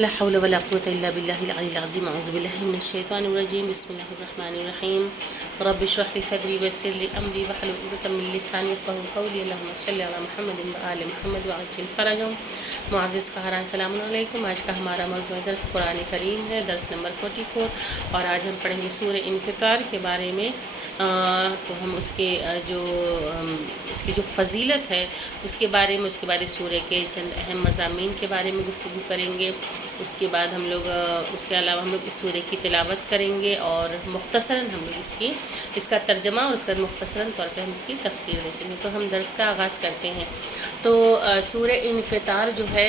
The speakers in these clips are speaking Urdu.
لا حول ولا قوة إلا بالله العلي العظيم أعوذ بالله من الشيطان الرجيم بسم الله الرحمن الرحيم رب اشرح لي صدري ويسر لي أمري واحلل عقدة من لساني يفقهوا قولي اللهم صل على محمد وآل محمد وعجل فرجهم۔ معزز قہران سلام علیکم۔ آج کا ہمارا موضوع درس قرآن کریم ہے، درس نمبر 44، اور آج ہم پڑھیں گے سورہ انفطار کے بارے میں۔ تو ہم اس کی جو فضیلت ہے اس کے بارے میں، اس کے بعد سورہ کے چند اہم مضامین کے بارے میں گفتگو کریں گے۔ اس کے بعد ہم لوگ اس کے علاوہ ہم لوگ اس سورہ کی تلاوت کریں گے، اور مختصراً ہم لوگ اس کا ترجمہ اور اس کا مختصراً طور پہ ہم اس کی تفسیر دیکھیں گے۔ تو ہم درس کا آغاز کرتے ہیں۔ تو سورہ انفطار جو ہے،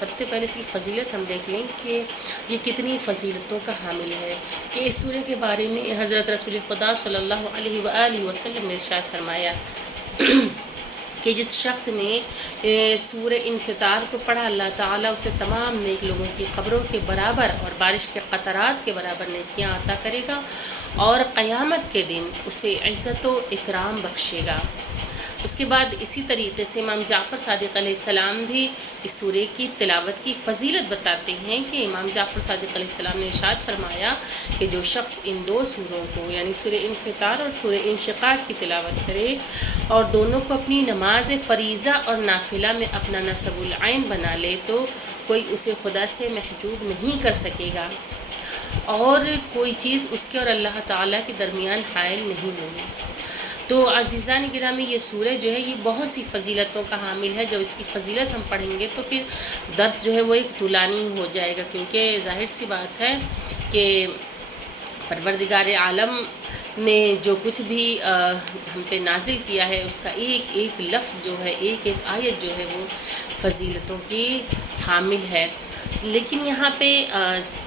سب سے پہلے اس کی فضیلت ہم دیکھ لیں کہ یہ کتنی فضیلتوں کا حامل ہے، کہ اس سورہ کے بارے میں حضرت رسول خدا صلی اللہ علیہ وآلہ وسلم نے ارشاد فرمایا کہ جس شخص نے سورہ انفطار کو پڑھا، اللہ تعالیٰ اسے تمام نیک لوگوں کی قبروں کے برابر اور بارش کے قطرات کے برابر نیکیاں عطا کرے گا، اور قیامت کے دن اسے عزت و اکرام بخشے گا۔ اس کے بعد اسی طریقے سے امام جعفر صادق علیہ السلام بھی اس سورہ کی تلاوت کی فضیلت بتاتے ہیں کہ امام جعفر صادق علیہ السلام نے ارشاد فرمایا کہ جو شخص ان دو سوروں کو، یعنی سورہ انفطار اور سورہ انشقاق کی تلاوت کرے، اور دونوں کو اپنی نماز فریضہ اور نافلہ میں اپنا نصب العین بنا لے، تو کوئی اسے خدا سے محجوب نہیں کر سکے گا، اور کوئی چیز اس کے اور اللہ تعالیٰ کے درمیان حائل نہیں ہوگی۔ تو عزیزان گرامی، یہ سورہ جو ہے یہ بہت سی فضیلتوں کا حامل ہے۔ جب اس کی فضیلت ہم پڑھیں گے تو پھر درس جو ہے وہ ایک طولانی ہو جائے گا، کیونکہ ظاہر سی بات ہے کہ پروردگار عالم نے جو کچھ بھی ہم پہ نازل کیا ہے، اس کا ایک ایک لفظ جو ہے، ایک ایک آیت جو ہے وہ فضیلتوں کی حامل ہے۔ لیکن یہاں پہ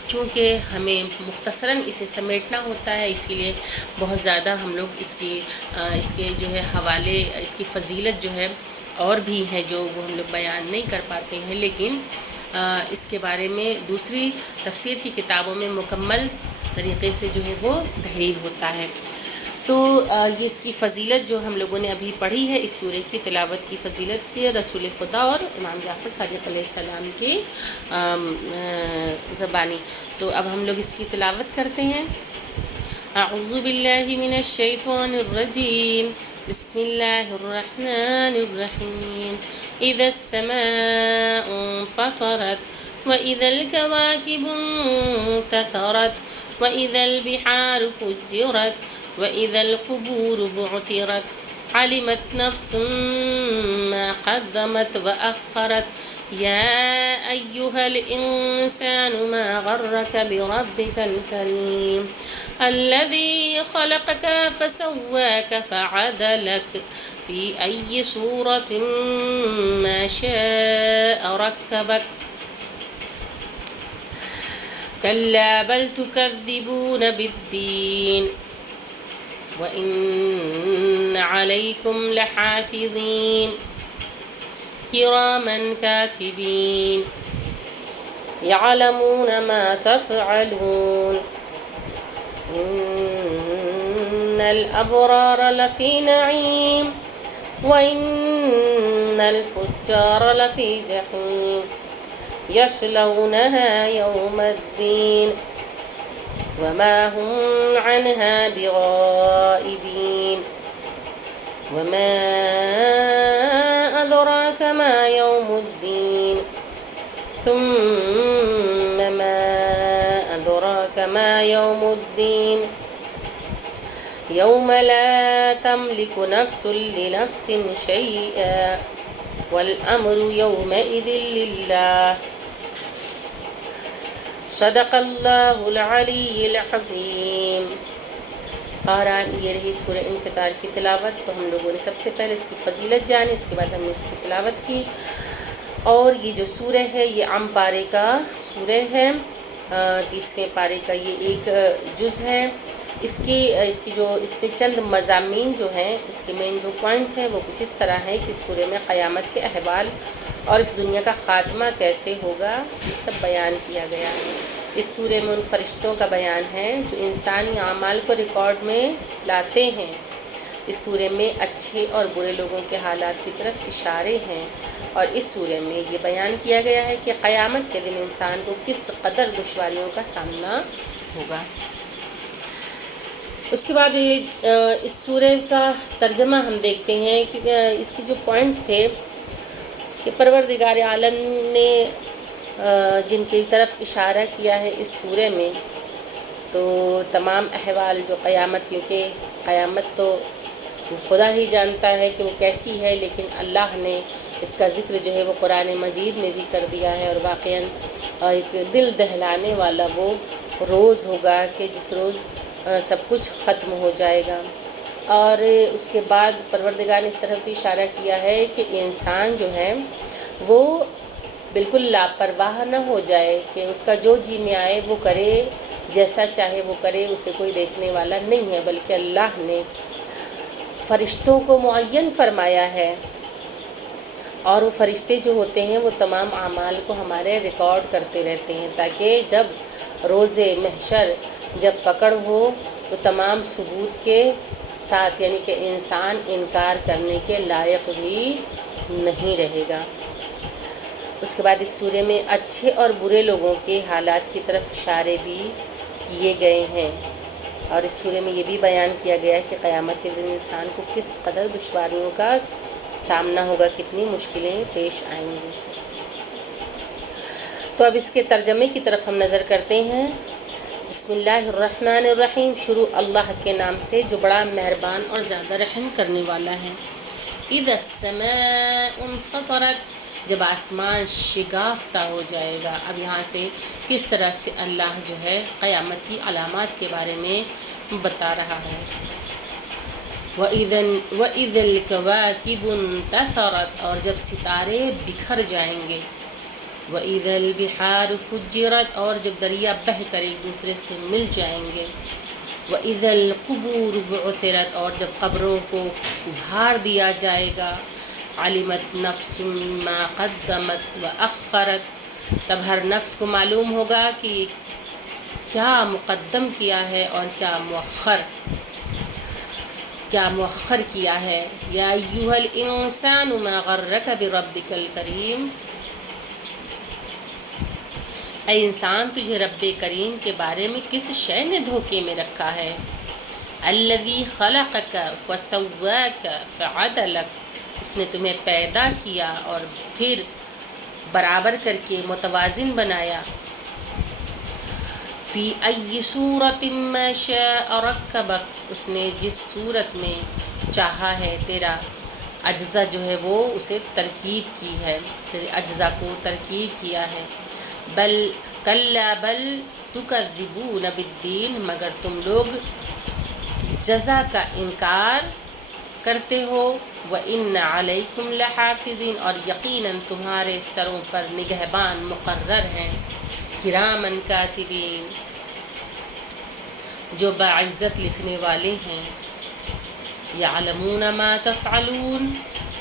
چونکہ ہمیں مختصراً اسے سمیٹنا ہوتا ہے، اس کے لیے بہت زیادہ ہم لوگ اس کے جو ہے حوالے، اس کی فضیلت جو ہے اور بھی ہے جو وہ ہم لوگ بیان نہیں کر پاتے ہیں، لیکن اس کے بارے میں دوسری تفسیر کی کتابوں میں مکمل طریقے سے جو ہے وہ تحریر ہوتا ہے۔ تو یہ اس کی فضیلت جو ہم لوگوں نے ابھی پڑھی ہے، اس سورہ کی تلاوت کی فضیلت کی رسول خدا اور امام جعفر صادق علیہ السلام کی زبانی۔ تو اب ہم لوگ اس کی تلاوت کرتے ہیں۔ اعوذ باللہ من الشیطان الرجیم، بسم اللہ الرحمن الرحیم۔ اذا السماء انفطرت واذا الكواكب انتثرت واذا البحار فجرت وَإِذَا الْقُبُورُ بُعْثِرَتْ عَلِمَتْ نَفْسٌ مَّا قَدَّمَتْ وَأَخَّرَتْ يَا أَيُّهَا الْإِنسَانُ مَا غَرَّكَ بِرَبِّكَ الْكَرِيمِ الَّذِي خَلَقَكَ فَسَوَّاكَ فَعَدَلَكَ فِي أَيِّ صُورَةٍ مَّا شَاءَ رَكَّبَكَ كَلَّا بَلْ تُكَذِّبُونَ بِالدِّينِ وَإِنَّ عَلَيْكُمْ لَحَافِظِينَ كِرَامًا كَاتِبِينَ يَعْلَمُونَ مَا تَفْعَلُونَ إِنَّ الْأَبْرَارَ لَفِي نَعِيمٍ وَإِنَّ الْفُجَّارَ لَفِي جَحِيمٍ يَصْلَوْنَهَا يَوْمَ الدِّينِ وما هم عنها بغائبين وما أدراك ما يوم الدين ثم ما أدراك ما يوم الدين يوم لا تملك نفس لنفس شيئا والأمر يومئذ لله صدق اللہ العلی العظیم۔ قارئین، یہ رہی سورہ انفطار کی تلاوت۔ تو ہم لوگوں نے سب سے پہلے اس کی فضیلت جانی، اس کے بعد ہم نے اس کی تلاوت کی۔ اور یہ جو سورہ ہے یہ عام پارے کا سورہ ہے، 30ویں پارے کا یہ ایک جز ہے۔ اس میں چند مضامین جو ہیں، اس کے مین جو پوائنٹس ہیں وہ کچھ اس طرح ہے کہ سورہ میں قیامت کے احوال اور اس دنیا کا خاتمہ کیسے ہوگا، یہ سب بیان کیا گیا ہے۔ اس سورہ میں ان فرشتوں کا بیان ہے جو انسانی اعمال کو ریکارڈ میں لاتے ہیں، اس سورہ میں اچھے اور برے لوگوں کے حالات کی طرف اشارے ہیں، اور اس سورہ میں یہ بیان کیا گیا ہے کہ قیامت کے دن انسان کو کس قدر دشواریوں کا سامنا ہوگا۔ اس کے بعد اس سورہ کا ترجمہ ہم دیکھتے ہیں کہ اس کے جو پوائنٹس تھے کہ پروردگار عالم نے جن کی طرف اشارہ کیا ہے اس سورہ میں، تو تمام احوال جو قیامت، کیونکہ قیامت تو خدا ہی جانتا ہے کہ وہ کیسی ہے، لیکن اللہ نے اس کا ذکر جو ہے وہ قرآن مجید میں بھی کر دیا ہے، اور واقعاً ایک دل دہلانے والا وہ روز ہوگا کہ جس روز سب کچھ ختم ہو جائے گا۔ اور اس کے بعد پروردگار نے اس طرف بھی اشارہ کیا ہے کہ انسان جو ہے وہ بالکل لاپرواہ نہ ہو جائے کہ اس کا جو جی میں آئے وہ کرے، جیسا چاہے وہ کرے، اسے کوئی دیکھنے والا نہیں ہے، بلکہ اللہ نے فرشتوں کو معین فرمایا ہے، اور وہ فرشتے جو ہوتے ہیں وہ تمام اعمال کو ہمارے ریکارڈ کرتے رہتے ہیں، تاکہ جب روز محشر جب پکڑ ہو تو تمام ثبوت کے ساتھ، یعنی کہ انسان انکار کرنے کے لائق بھی نہیں رہے گا۔ اس کے بعد اس سورہ میں اچھے اور برے لوگوں کے حالات کی طرف اشارے بھی کیے گئے ہیں، اور اس سورہ میں یہ بھی بیان کیا گیا ہے کہ قیامت کے دن انسان کو کس قدر دشواریوں کا سامنا ہوگا، کتنی مشکلیں پیش آئیں گی۔ تو اب اس کے ترجمے کی طرف ہم نظر کرتے ہیں۔ بسم اللہ الرحمن الرحیم، شروع اللہ کے نام سے جو بڑا مہربان اور زیادہ رحم کرنے والا ہے۔ اذا السماء انفطرت، جب آسمان شگافتہ ہو جائے گا۔ اب یہاں سے کس طرح سے اللہ جو ہے قیامت کی علامات کے بارے میں بتا رہا ہے۔ وَإِذَا الْكَوَاكِبُ انتَثَرَتْ، اور جب ستارے بکھر جائیں گے۔ وَإِذَا الْبِحَارُ فُجِّرَتْ، اور جب دریا بہہ کر ایک دوسرے سے مل جائیں گے۔ وَإِذَا الْقُبُورُ بُعْثِرَتْ، اور جب قبروں کو ابھار دیا جائے گا۔ عَلِمَتْ نَفْسٌ مَا قَدَّمَتْ وَأَخَّرَتْ، تب ہر نفس کو معلوم ہوگا کہ کیا مقدم کیا ہے اور کیا مؤخر کیا ہے۔ یا ایھا الانسان ما غرک بربک الکریم، اے انسان تجھے رب کریم کے بارے میں کس شے نے دھوکے میں رکھا ہے۔ الذی خلقک فسواک فعدلک، اس نے تمہیں پیدا کیا اور پھر برابر کر کے متوازن بنایا۔ فی ای صورت ما شاء رکبک، اس نے جس صورت میں چاہا ہے تیرا اجزا جو ہے وہ اسے ترکیب کی ہے، تیرے اجزا کو ترکیب کیا ہے۔ بل کلا بل تکذبون بالدین، مگر تم لوگ جزا کا انکار کرتے ہو۔ وَإِنَّ عَلَيْكُمْ لَحَافِظِينَ، اور یقیناً تمہارے سروں پر نگہبان مقرر ہیں۔ کِرَامًا کاتبین، جو باعزت لکھنے والے ہیں۔ یعلمون ما تفعلون،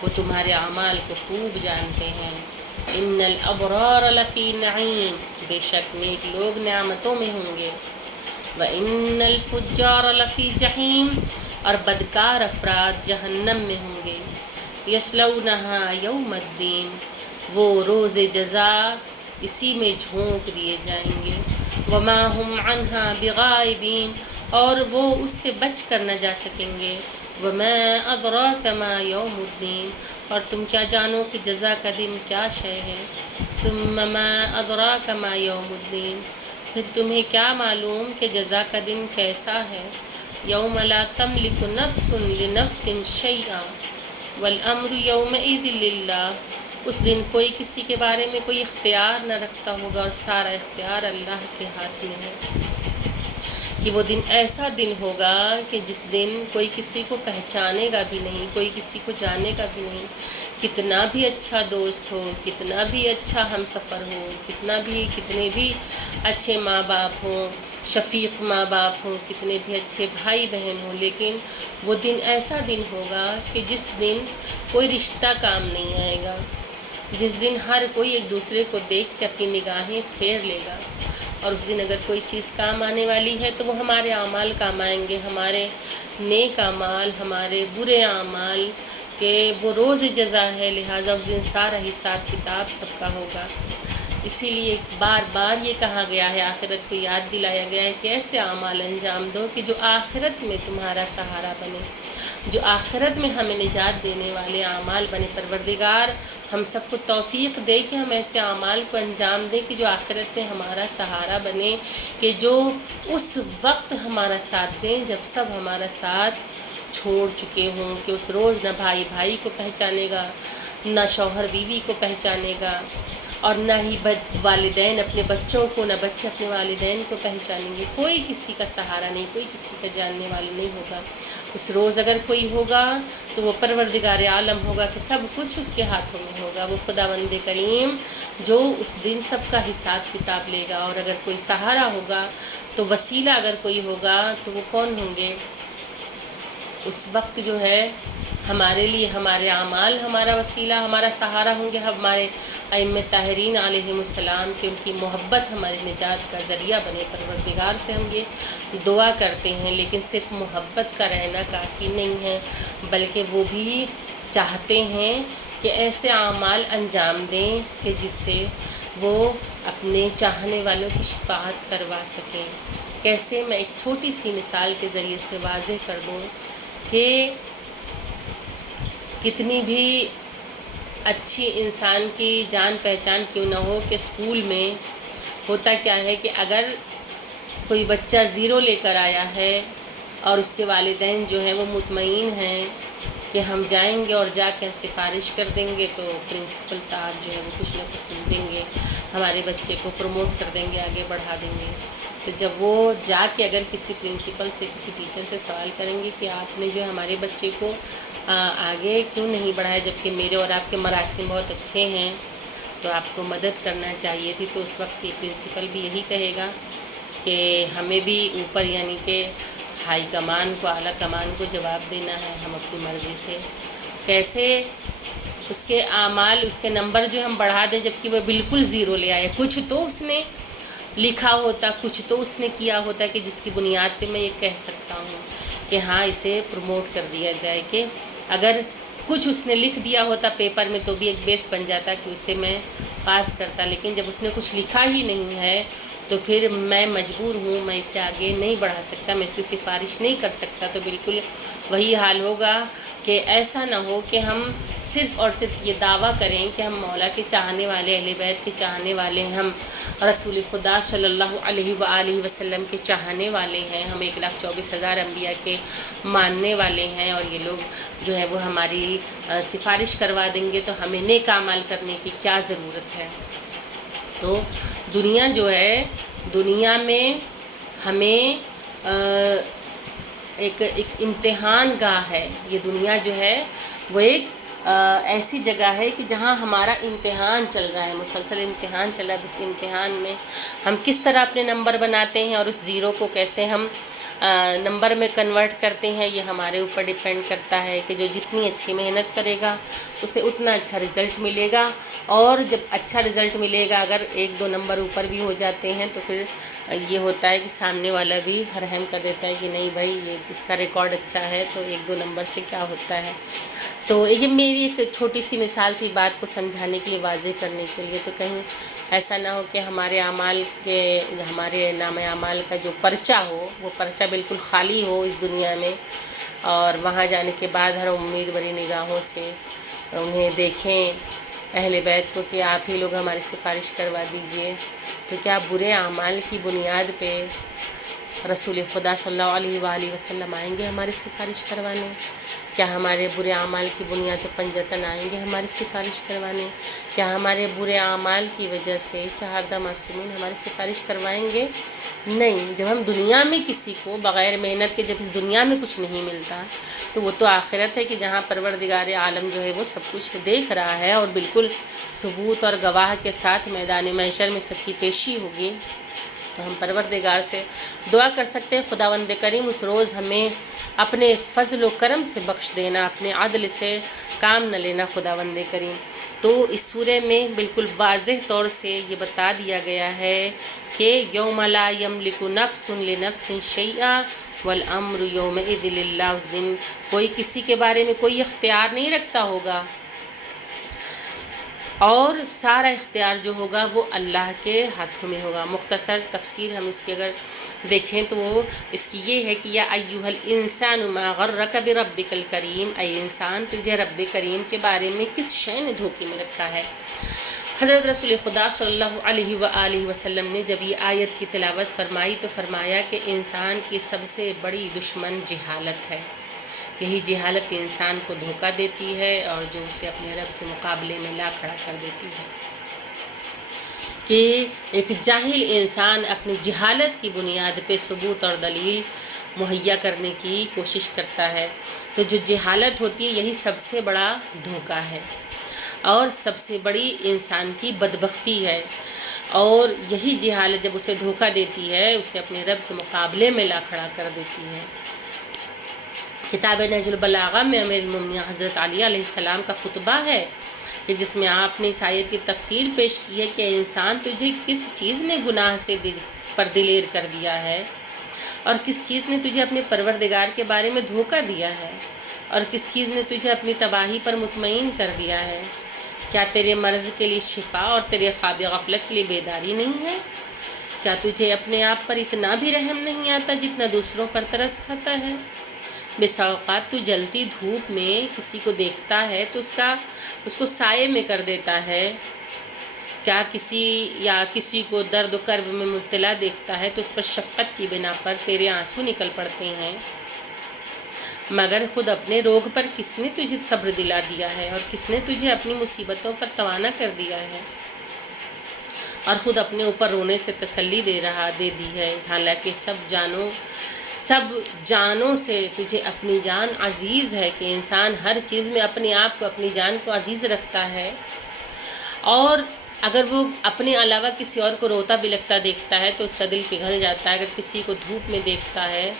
وہ تمہارے اعمال کو خوب جانتے ہیں۔ ان الابرار لفی نعیم، بے شک نیک لوگ نعمتوں میں ہوں گے۔ وان الفجار لفی جحیم، اور بدکار افراد جہنم میں ہوں گے۔ یصلونہا یوم الدین، وہ روز جزا اسی میں جھونک دیے جائیں گے۔ وما ہم عنہا بغائبین، اور وہ اس سے بچ کر نہ جا سکیں گے۔ وما ادراک ما یوم الدین، اور تم کیا جانو کہ جزا کا دن کیا شے ہے۔ ثم ما ادراک ما یوم الدین، پھر تمہیں کیا معلوم کہ جزا کا دن کیسا ہے۔ یوم لا تملک نفس لنفس شیئا والامر یومئذ للہ، اس دن کوئی کسی کے بارے میں کوئی اختیار نہ رکھتا ہوگا، اور سارا اختیار اللہ کے ہاتھ میں ہے۔ کہ وہ دن ایسا دن ہوگا کہ جس دن کوئی کسی کو پہچانے گا بھی نہیں، کوئی کسی کو جانے گا بھی نہیں۔ کتنا بھی اچھا دوست ہو، کتنا بھی اچھا ہم سفر ہو، کتنے بھی اچھے ماں باپ ہوں، شفیق ماں باپ ہوں، کتنے بھی اچھے بھائی بہن ہوں، لیکن وہ دن ایسا دن ہوگا کہ جس دن کوئی رشتہ کام نہیں آئے گا، جس دن ہر کوئی ایک دوسرے کو دیکھ کے اپنی نگاہیں پھیر لے گا۔ اور اس دن اگر کوئی چیز کام آنے والی ہے تو وہ ہمارے اعمال کام آئیں گے، ہمارے نیک اعمال، ہمارے برے اعمال کہ وہ روز جزا ہے، لہٰذا اس دن سارا حساب کتاب سب کا ہوگا۔ اسی لیے بار بار یہ کہا گیا ہے، آخرت کو یاد دلایا گیا ہے کہ ایسے اعمال انجام دو کہ جو آخرت میں تمہارا سہارا بنے، جو آخرت میں ہمیں نجات دینے والے اعمال بنے۔ پروردگار ہم سب کو توفیق دے کہ ہم ایسے اعمال کو انجام دیں کہ جو آخرت میں ہمارا سہارا بنے، کہ جو اس وقت ہمارا ساتھ دیں جب سب ہمارا ساتھ چھوڑ چکے ہوں، کہ اس روز نہ بھائی بھائی کو پہچانے گا، نہ شوہر بیوی کو پہچانے گا، اور نہ ہی والدین اپنے بچوں کو، نہ بچے اپنے والدین کو پہچانیں گے۔ کوئی کسی کا سہارا نہیں، کوئی کسی کا جاننے والا نہیں ہوگا۔ اس روز اگر کوئی ہوگا تو وہ پروردگار عالم ہوگا کہ سب کچھ اس کے ہاتھوں میں ہوگا، وہ خداوند کریم جو اس دن سب کا حساب کتاب لے گا۔ اور اگر کوئی سہارا ہوگا تو وسیلہ اگر کوئی ہوگا تو وہ کون ہوں گے؟ اس وقت جو ہے ہمارے لیے ہمارے اعمال ہمارا وسیلہ، ہمارا سہارا ہوں گے، ہمارے ائمہ طاہرین علیہم السلام کہ ان کی محبت ہماری نجات کا ذریعہ بنے۔ پروردگار سے ہم یہ دعا کرتے ہیں، لیکن صرف محبت کا رہنا کافی نہیں ہے، بلکہ وہ بھی چاہتے ہیں کہ ایسے اعمال انجام دیں کہ جس سے وہ اپنے چاہنے والوں کی شفاعت کروا سکیں۔ کیسے؟ میں ایک چھوٹی سی مثال کے ذریعے سے واضح کر دوں کہ کتنی بھی اچھی انسان کی جان پہچان کیوں نہ ہو، کہ اسکول میں ہوتا کیا ہے کہ اگر کوئی بچہ 0 لے کر آیا ہے اور اس کے والدین جو ہیں وہ مطمئن ہیں کہ ہم جائیں گے اور جا کے ہم سفارش کر دیں گے تو پرنسپل صاحب جو ہے وہ کچھ نہ کچھ سمجھیں گے، ہمارے بچے کو پروموٹ کر دیں گے، آگے بڑھا دیں گے۔ تو جب وہ جا کے اگر کسی پرنسپل سے، کسی ٹیچر سے سوال کریں گے کہ آپ نے جو ہمارے بچے کو آگے کیوں نہیں بڑھایا، جبکہ میرے اور آپ کے مراسم بہت اچھے ہیں، تو آپ کو مدد کرنا چاہیے تھی، تو اس وقت یہ پرنسپل بھی یہی کہے گا کہ ہمیں بھی اوپر یعنی کہ ہائی کمان کو، اعلیٰ کمان کو جواب دینا ہے، ہم اپنی مرضی سے کیسے اس کے اعمال، اس کے نمبر جو ہم بڑھا دیں جبکہ وہ بالکل 0 لے آئے۔ کچھ تو اس نے لکھا ہوتا، کچھ تو اس نے کیا ہوتا کہ جس کی بنیاد پہ میں یہ کہہ سکتا ہوں کہ ہاں اسے پروموٹ کر دیا جائے، کہ اگر کچھ اس نے لکھ دیا ہوتا پیپر میں تو بھی ایک بیس بن جاتا کہ اسے میں پاس کرتا، لیکن جب اس نے کچھ لکھا ہی نہیں ہے تو پھر میں مجبور ہوں، میں اسے آگے نہیں بڑھا سکتا، میں اس کی سفارش نہیں کر سکتا۔ تو بالکل وہی حال ہوگا کہ ایسا نہ ہو کہ ہم صرف اور صرف یہ دعویٰ کریں کہ ہم مولا کے چاہنے والے، اہل بیت کے چاہنے والے ہیں، ہم رسول خدا صلی اللہ علیہ وآلہ وسلم کے چاہنے والے ہیں، ہم 1,24,000 انبیاء کے ماننے والے ہیں، اور یہ لوگ جو ہے وہ ہماری سفارش کروا دیں گے تو ہمیں نیک اعمال کرنے کی کیا ضرورت ہے؟ تو دنیا جو ہے، دنیا میں ہمیں ایک امتحان گاہ ہے۔ یہ دنیا جو ہے وہ ایک ایسی جگہ ہے کہ جہاں ہمارا امتحان چل رہا ہے، مسلسل امتحان چل رہا ہے۔ اس امتحان میں ہم کس طرح اپنے نمبر بناتے ہیں اور اس 0 کو کیسے ہم نمبر میں کنورٹ کرتے ہیں، یہ ہمارے اوپر ڈیپینڈ کرتا ہے کہ جو جتنی اچھی محنت کرے گا اسے اتنا اچھا رزلٹ ملے گا، اور جب اچھا رزلٹ ملے گا، اگر 1-2 نمبر اوپر بھی ہو جاتے ہیں تو پھر یہ ہوتا ہے کہ سامنے والا بھی رحم کر دیتا ہے کہ نہیں بھائی یہ اس کا ریکارڈ اچھا ہے تو 1-2 نمبر سے کیا ہوتا ہے۔ تو یہ میری ایک چھوٹی سی مثال تھی بات کو سمجھانے کے لیے، واضح کرنے کے لیے، تو کہیں ایسا نہ ہو کہ ہمارے اعمال کے، ہمارے نام اعمال کا جو پرچہ ہو وہ پرچہ بالکل خالی ہو اس دنیا میں، اور وہاں جانے کے بعد ہر امید بری نگاہوں سے انہیں دیکھیں اہل بیت کو کہ آپ ہی لوگ ہماری سفارش کروا دیجئے، تو کیا برے اعمال کی بنیاد پہ رسول خدا صلی اللہ علیہ وآلہ وسلم آئیں گے ہماری سفارش کروانے؟ کیا ہمارے برے اعمال کی بنیاد پہ پنجتن آئیں گے ہماری سفارش کروانے؟ کیا ہمارے برے اعمال کی وجہ سے 4 معصومین ہماری سفارش کروائیں گے؟ نہیں۔ جب ہم دنیا میں کسی کو بغیر محنت کے، جب اس دنیا میں کچھ نہیں ملتا تو وہ تو آخرت ہے کہ جہاں پروردگار عالم جو ہے وہ سب کچھ دیکھ رہا ہے، اور بالکل ثبوت اور گواہ کے ساتھ میدان محشر میں سب کی پیشی ہوگی، تو ہم پروردگار سے دعا کر سکتے ہیں خداوند کریم اس روز ہمیں اپنے فضل و کرم سے بخش دینا، اپنے عدل سے کام نہ لینا خداوند کریم۔ تو اس سورہ میں بالکل واضح طور سے یہ بتا دیا گیا ہے کہ یوم لا یملک نفس لنفس شیئا والامر یومئذ للہ، اس دن کوئی کسی کے بارے میں کوئی اختیار نہیں رکھتا ہوگا، اور سارا اختیار جو ہوگا وہ اللہ کے ہاتھوں میں ہوگا۔ مختصر تفسیر ہم اس کی اگر دیکھیں تو وہ اس کی یہ ہے کہ یا ایھا الانسان ما غرک بربک الکریم، اے انسان تجھے رب کریم کے بارے میں کس شے نے دھوکے میں رکھا ہے۔ حضرت رسول خدا صلی اللہ علیہ وآلہ وسلم نے جب یہ آیت کی تلاوت فرمائی تو فرمایا کہ انسان کی سب سے بڑی دشمن جہالت ہے، یہی جہالت انسان کو دھوکہ دیتی ہے اور جو اسے اپنے رب کے مقابلے میں لا کھڑا کر دیتی ہے، کہ ایک جاہل انسان اپنی جہالت کی بنیاد پہ ثبوت اور دلیل مہیا کرنے کی کوشش کرتا ہے۔ تو جو جہالت ہوتی ہے یہی سب سے بڑا دھوکہ ہے اور سب سے بڑی انسان کی بدبختی ہے، اور یہی جہالت جب اسے دھوکہ دیتی ہے اسے اپنے رب کے مقابلے میں لا کھڑا کر دیتی ہے۔ کتاب نہج البلاغہ میں امیر المومنین حضرت علی علیہ السلام کا خطبہ ہے کہ جس میں آپ نے اس آیت کی تفسیر پیش کی ہے کہ انسان تجھے کس چیز نے گناہ سے پر دلیر کر دیا ہے، اور کس چیز نے تجھے اپنے پروردگار کے بارے میں دھوکہ دیا ہے، اور کس چیز نے تجھے اپنی تباہی پر مطمئن کر دیا ہے۔ کیا تیرے مرض کے لیے شفا اور تیرے خواب غفلت کے لیے بیداری نہیں ہے؟ کیا تجھے اپنے آپ پر اتنا بھی رحم نہیں آتا جتنا دوسروں پر ترس کھاتا ہے؟ بسا اوقات تو جلتی دھوپ میں کسی کو دیکھتا ہے تو اس کو سائے میں کر دیتا ہے، کیا کسی کو درد و کرب میں مبتلا دیکھتا ہے تو اس پر شفقت کی بنا پر تیرے آنسو نکل پڑتے ہیں، مگر خود اپنے روگ پر کس نے تجھے صبر دلا دیا ہے، اور کس نے تجھے اپنی مصیبتوں پر توانا کر دیا ہے، اور خود اپنے اوپر رونے سے تسلی دے دی ہے، حالانکہ سب جانوں سے تجھے اپنی جان عزیز ہے، کہ انسان ہر چیز میں اپنے آپ کو اپنی جان کو عزیز رکھتا ہے، اور اگر وہ اپنے علاوہ کسی اور کو روتا بلکتا دیکھتا ہے تو اس کا دل پگھل جاتا ہے۔ اگر کسی کو دھوپ میں دیکھتا ہے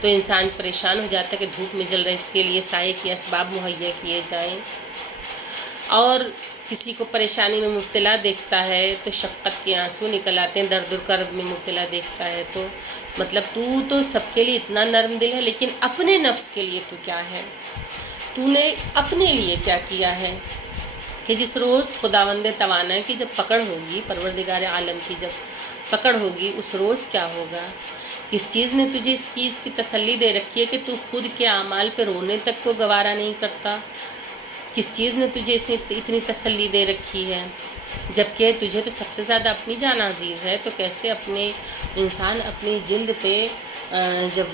تو انسان پریشان ہو جاتا ہے کہ دھوپ میں جل رہے اس کے لیے سائے کے اسباب مہیا کیے جائیں، اور کسی کو پریشانی میں مبتلا دیکھتا ہے تو شفقت کے آنسو نکل آتے ہیں، درد و کرب میں مبتلا دیکھتا ہے تو مطلب تو سب کے لیے اتنا نرم دل ہے، لیکن اپنے نفس کے لیے تو کیا ہے؟ تو نے اپنے لیے کیا کیا ہے؟ کہ جس روز خداوند توانا کی جب پکڑ ہوگی، پروردگار عالم کی جب پکڑ ہوگی، اس روز کیا ہوگا؟ کس چیز نے تجھے اس چیز کی تسلی دے رکھی ہے کہ تو خود کے اعمال پہ رونے تک کو گوارا نہیں کرتا؟ کس چیز نے تجھے اتنی تسلی دے رکھی ہے؟ جبکہ تجھے تو سب سے زیادہ اپنی جان عزیز ہے، تو کیسے انسان اپنی جلد پہ جب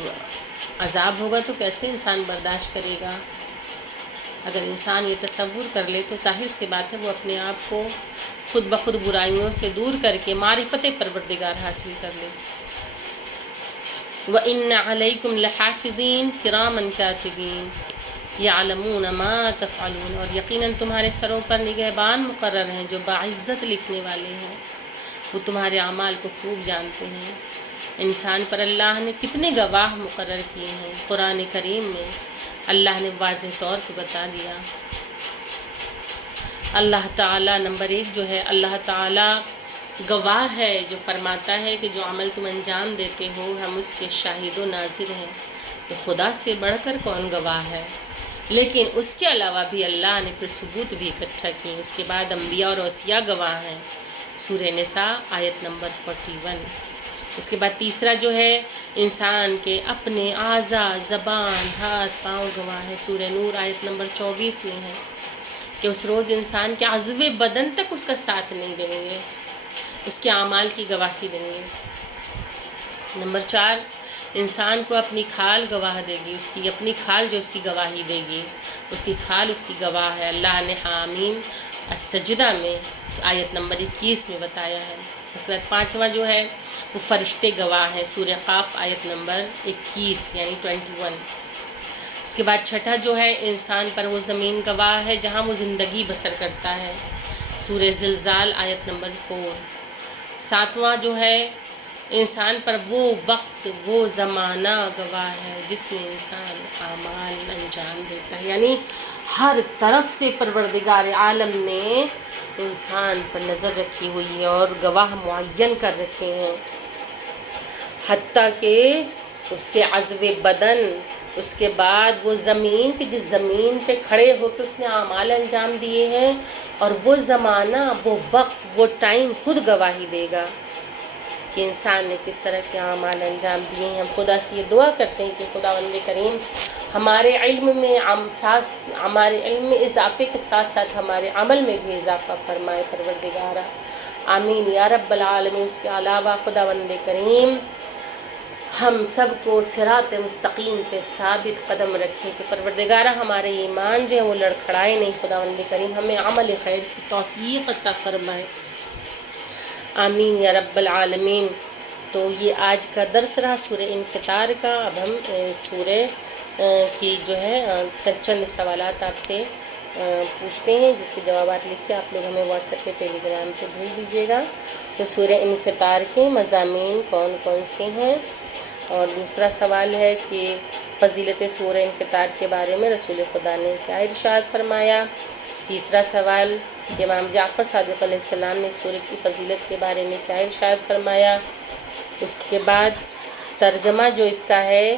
عذاب ہوگا تو کیسے انسان برداشت کرے گا؟ اگر انسان یہ تصور کر لے تو ظاہر سی بات ہے وہ اپنے آپ کو خود بخود برائیوں سے دور کر کے معرفت پروردگار حاصل کر لے۔ وَإِنَّ عَلَيْكُمْ لَحَافِظِينَ كِرَامًا كَاتِبِينَ يَعْلَمُونَ مَا تَفْعَلُونَ، اور یقیناً تمہارے سروں پر نگہبان مقرر ہیں جو باعزت لکھنے والے ہیں، وہ تمہارے اعمال کو خوب جانتے ہیں۔ انسان پر اللہ نے کتنے گواہ مقرر کیے ہیں، قرآن کریم میں اللہ نے واضح طور پہ بتا دیا۔ اللہ تعالیٰ نمبر 1 جو ہے، اللہ تعالیٰ گواہ ہے جو فرماتا ہے کہ جو عمل تم انجام دیتے ہو ہم اس کے شاہد و ناظر ہیں، تو خدا سے بڑھ کر کون گواہ ہے؟ لیکن اس کے علاوہ بھی اللہ نے پھر ثبوت بھی اکٹھا کیے، اس کے بعد انبیاء اور اوصیاء گواہ ہیں، سورہ نساء آیت نمبر 41۔ اس کے بعد تیسرا جو ہے انسان کے اپنے اعضاء، زبان، ہاتھ، پاؤں گواہ ہے، سورہ نور آیت نمبر 24 میں ہے کہ اس روز انسان کے عضو بدن تک اس کا ساتھ نہیں دیں گے، اس کے اعمال کی گواہی دیں گے۔ نمبر 4 انسان کو اپنی کھال گواہ دے گی، اس کی اپنی کھال جو اس کی گواہی دے گی، اس کی کھال اس کی گواہ ہے۔ اللہ نے حامیم السجدہ میں آیت نمبر 21 میں بتایا ہے۔ اس کے بعد 5واں جو ہے وہ فرشتے گواہ ہیں، سورہ قاف آیت نمبر 21 یعنی 21۔ اس کے بعد 6 جو ہے انسان پر وہ زمین گواہ ہے جہاں وہ زندگی بسر کرتا ہے، سورہ زلزال آیت نمبر 4۔ 7واں جو ہے انسان پر وہ وقت وہ زمانہ گواہ ہے جس میں انسان اعمال انجام دیتا ہے، یعنی ہر طرف سے پروردگار عالم نے انسان پر نظر رکھی ہوئی ہے اور گواہ معین کر رکھے ہیں، حتیٰ کہ اس کے عضو بدن، اس کے بعد وہ زمین کہ جس زمین پہ کھڑے ہو کے اس نے اعمال انجام دیے ہیں، اور وہ زمانہ، وہ وقت، وہ ٹائم خود گواہی دے گا کہ انسان نے کس طرح کے اعمال انجام دیے ہیں۔ ہم خدا سے یہ دعا کرتے ہیں کہ خداوند کریم ہمارے علم میں اضافے کے ساتھ ساتھ ہمارے عمل میں بھی اضافہ فرمائے پروردگارہ، آمین یا رب العالمین۔ اس کے علاوہ خداوند کریم ہم سب کو صراط مستقیم پہ ثابت قدم رکھے کہ پروردگارہ ہمارے ایمان جو ہے وہ لڑکھڑائے نہیں، خداوند کریم ہمیں عمل خیر کی توفیق عطا فرمائے، آمین یا رب العالمین۔ تو یہ آج کا درس رہا سورہ انفطار کا۔ اب ہم سورہ کی جو ہے چند سوالات آپ سے پوچھتے ہیں، جس کے جوابات لکھ کے آپ لوگ ہمیں واٹس ایپ پہ ٹیلی گرام پہ بھیج دیجیے گا۔ تو سورہ انفطار کے مضامین کون کون سے ہیں، اور دوسرا سوال ہے کہ فضیلت سورہ انفطار کے بارے میں رسول خدا نے کیا ارشاد فرمایا۔ تیسرا سوال کہ امام جعفر صادق علیہ السلام نے سورہ کی فضیلت کے بارے میں کیا ارشاد فرمایا۔ اس کے بعد ترجمہ جو اس کا ہے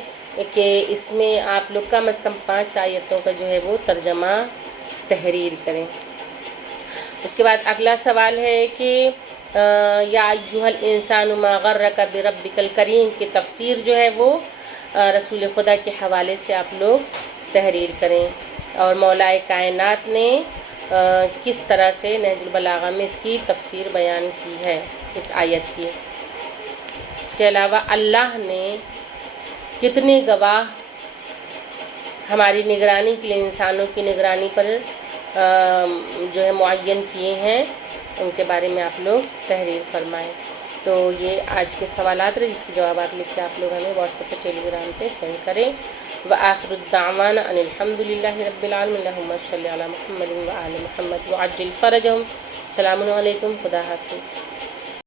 کہ اس میں آپ لوگ کم از کم 5 آیتوں کا جو ہے وہ ترجمہ تحریر کریں۔ اس کے بعد اگلا سوال ہے کہ یا ایھا الانسان ما غرک بربک الکریم کی تفسیر جو ہے وہ رسول خدا کے حوالے سے آپ لوگ تحریر کریں، اور مولا کائنات نے کس طرح سے نہج البلاغہ میں اس کی تفسیر بیان کی ہے اس آیت کی۔ اس کے علاوہ اللہ نے کتنے گواہ ہماری نگرانی کے لیے، انسانوں کی نگرانی پر جو ہے معین کیے ہیں، ان کے بارے میں آپ لوگ تحریر فرمائیں۔ تو یہ آج کے سوالات رہے، جس کے جوابات لکھ کے آپ لوگ ہمیں واٹس ایپ پہ ٹیلی گرام پہ سینڈ کریں۔ وآخر الدعوانا ان الحمد للہ رب العالمین، اللہم صلی علی محمد وآل محمد وعجل فرجہم۔ السلام علیکم، خدا حافظ۔